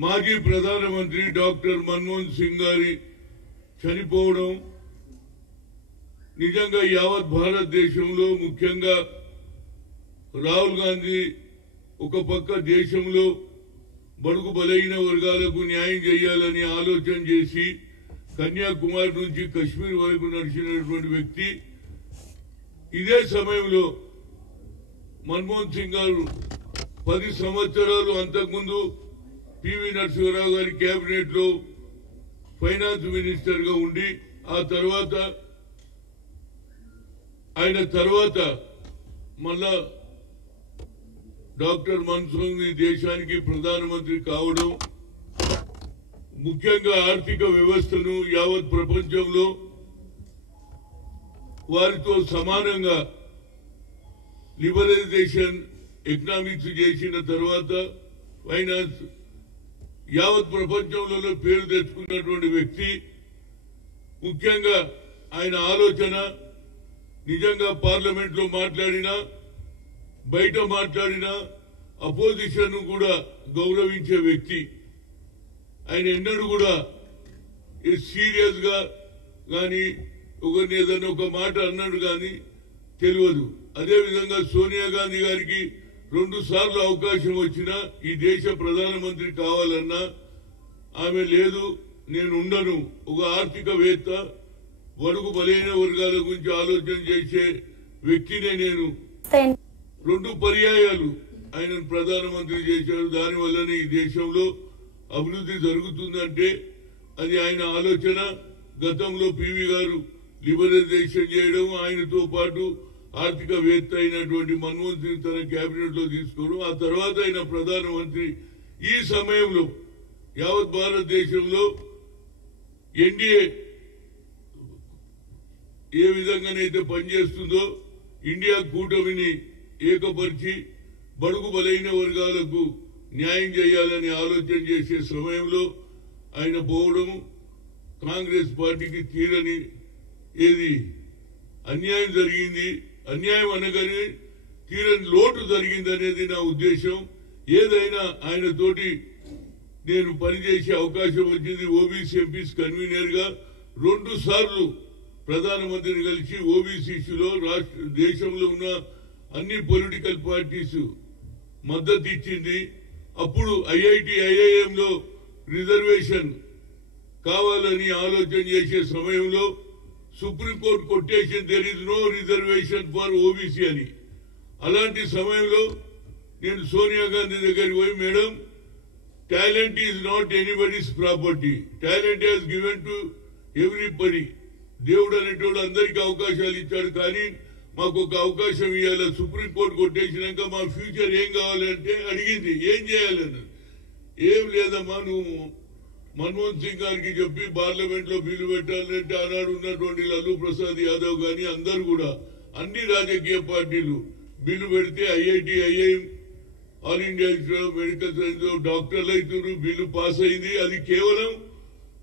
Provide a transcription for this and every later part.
మాజీ ప్రధానమంత్రి డాక్టర్ మన్మోహన్ సింగ్ గారి చనిపోవడం నిజంగా యావత్ భారతదేశంలో ముఖ్యంగా రాహుల్ గాంధీ ఒక పక్క దేశంలో బడుగు బలైన వర్గాలకు న్యాయం చేయాలని ఆలోచన చేసి కన్యాకుమారి నుంచి కశ్మీర్ వరకు నడిచినటువంటి వ్యక్తి. ఇదే సమయంలో మన్మోహన్ సింగ్ గారు 10 సంవత్సరాలు అంతకుముందు పివి నరసింహారావు గారి కేబినెట్ లో ఫైనాన్స్ మినిస్టర్ గా ఉండి ఆయన తర్వాత మళ్ళా డాక్టర్ మన్మోహన్ సింగ్ దేశానికి ప్రధానమంత్రి కావడం ముఖ్యంగా ఆర్థిక వ్యవస్థను యావత్ ప్రపంచంలో వారితో సమానంగా లిబరలైజేషన్ ఎకనామిక్స్ చేసిన తర్వాత ఫైనాన్స్ యావత్ ప్రపంచంలో పేరు తెచ్చుకున్నటువంటి వ్యక్తి. ముఖ్యంగా ఆయన ఆలోచన నిజంగా పార్లమెంట్ లో మాట్లాడినా బయట మాట్లాడినా అపోజిషన్ కూడా గౌరవించే వ్యక్తి. ఆయన ఎన్నడూ కూడా సీరియస్ గా గాని ఒకరిని ఏదైనా ఒక మాట అన్నాడు గాని తెలియదు. అదేవిధంగా సోనియా గాంధీ గారికి 2 సార్లు అవకాశం వచ్చినా ఈ దేశ ప్రధానమంత్రి కావాలన్నా ఆమె లేదు, నేను ఉండను, ఒక ఆర్థికవేత్త వరకు బలైన వర్గాల గురించి ఆలోచన చేసే వ్యక్తినే నేను 2 పర్యాయాలు ఆయనను ప్రధానమంత్రి చేశారు. దానివల్లనే ఈ దేశంలో అభివృద్ధి జరుగుతుందంటే అది ఆయన ఆలోచన. గతంలో పివి గారు లిబరలైజేషన్ చేయడం, ఆయనతో పాటు ఆర్థికవేత్త అయినటువంటి మన్మోహన్ సింగ్ తన కేబినెట్ లో తీసుకోవడం, ఆ తర్వాత ఆయన ప్రధానమంత్రి. ఈ సమయంలో యావత్ భారతదేశంలో ఎన్డీఏ ఏ విధంగానైతే పనిచేస్తుందో ఇండియా కూటమిని ఏకపరిచి బడుగు బలైన వర్గాలకు న్యాయం చేయాలని ఆలోచన చేసే సమయంలో ఆయన పోవడం కాంగ్రెస్ పార్టీకి తీరని అన్యాయం జరిగింది. అన్యాయం అనగానే తీరని లోటు జరిగింది అనేది నా ఉద్దేశం. ఏదైనా ఆయన తోటి నేను పనిచేసే అవకాశం వచ్చింది. ఓబీసీ ఎంపీస్ కన్వీనర్ గా 2 సార్లు ప్రధానమంత్రిని కలిసి ఓబీసీ ఇష్యూలో దేశంలో ఉన్న అన్ని పొలిటికల్ పార్టీస్ మద్దతు ఇచ్చింది. అప్పుడు ఐఐఎం లో రిజర్వేషన్ కావాలని ఆలోచన చేసే సమయంలో supreme court quotation there is no reservation for OBC అని. అలాంటి సమయంలో నేను సోనియా గాంధీ దగ్గరికి పోయి, madam, talent is not anybody's property, talent has given to everybody. దేవుడు అనేటోడు అందరికీ అవకాశాలు ఇచ్చాడు, కానీ మాకు ఒక అవకాశం ఇవ్వాలి. సుప్రీంకోర్టు కొట్టేసినాక మా ఫ్యూచర్ ఏం కావాలంటే అడిగింది, ఏం చేయాలన్నది. ఏం లేదమ్మా, నువ్వు మన్మోహన్ సింగ్ గారికి చెప్పి పార్లమెంట్ లో బిల్లు పెట్టాలంటే ఆనాడు ఉన్నటువంటి లల్లూ ప్రసాద్ యాదవ్ గాని అందరూ కూడా అన్ని రాజకీయ పార్టీలు బిల్లు పెడితే IIM all India medical science డాక్టర్లు అవుతున్నారు, బిల్లు పాస్ అయింది. అది కేవలం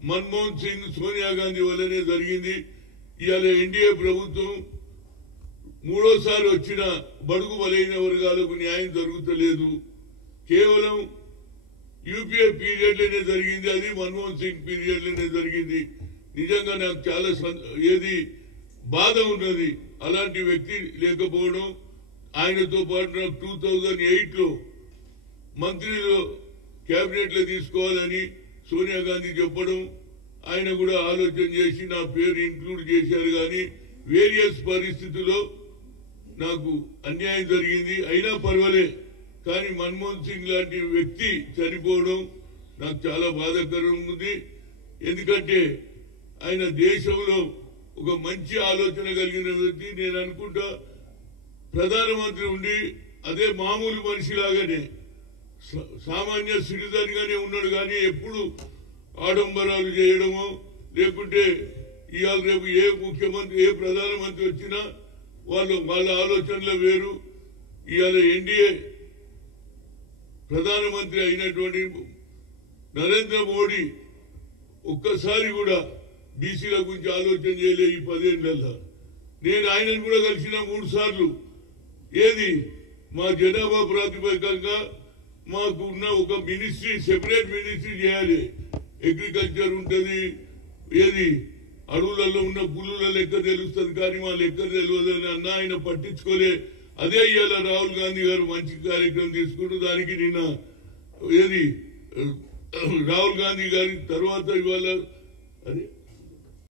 మన్మోహన్ సింగ్ సోనియా గాంధీ వల్లనే జరిగింది. ఇవాళ ఎన్డీఏ ప్రభుత్వం 3వ వచ్చిన బడుగు బలైన వర్గాలకు న్యాయం జరుగుతలేదు. కేవలం యూపీఏ పీరియడ్ లోనే జరిగింది, అది మన్మోహన్ సింగ్ పీరియడ్ లోనే జరిగింది. నిజంగా నాకు చాలా బాధ ఉన్నది అలాంటి వ్యక్తి లేకపోవడం. ఆయనతో పాటు నాకు 2008 లో మంత్రిలో కేబినెట్ లో తీసుకోవాలని సోనియా గాంధీ చెప్పడం, ఆయన కూడా ఆలోచన చేసి నా పేరు ఇంక్లూడ్ చేశారు. కానీ వేరియస్ పరిస్థితుల్లో నాకు అన్యాయం జరిగింది. అయినా పర్వాలే, కానీ మన్మోహన్ సింగ్ లాంటి వ్యక్తి చనిపోవడం నాకు చాలా బాధాకరంగా ఉంది. ఎందుకంటే ఆయన దేశంలో ఒక మంచి ఆలోచన కలిగిన వ్యక్తి. నేను అనుకుంటా ప్రధానమంత్రి ఉండి అదే మామూలు మనిషిలాగానే సామాన్య సిటిజన్ గానే ఉన్నాడు, కానీ ఎప్పుడు ఆడంబరాలు చేయడమో లేకుంటే ఇవాళ రేపు ఏ ముఖ్యమంత్రి ఏ ప్రధానమంత్రి వచ్చినా వాళ్ళ ఆలోచనలు వేరు. ఇవాళ ఎన్డీఏ ప్రధానమంత్రి అయినటువంటి నరేంద్ర మోడీ ఒక్కసారి కూడా బీసీల గురించి ఆలోచన చేయలే ఈ 10 ఏళ్లలో. నేను ఆయనను కూడా కలిసిన 3 సార్లు. ఏది మా జనాభా ప్రాతిపదికంగా మాకు ఉన్న ఒక మినిస్ట్రీ సెపరేట్ మినిస్ట్రీ చేయాలి. అగ్రికల్చర్ ఉంటుంది, ఏది అడవులలో ఉన్న పుల్లుల లెక్క తెలుస్తుంది, కానీ మా లెక్క తెలియదని అన్న ఆయన పట్టించుకోలే. అదే ఇవాళ రాహుల్ గాంధీ గారు మంచి కార్యక్రమం తీసుకుంటూ దానికి నిన్న ఏది రాహుల్ గాంధీ గారి తర్వాత ఇవాళ అదే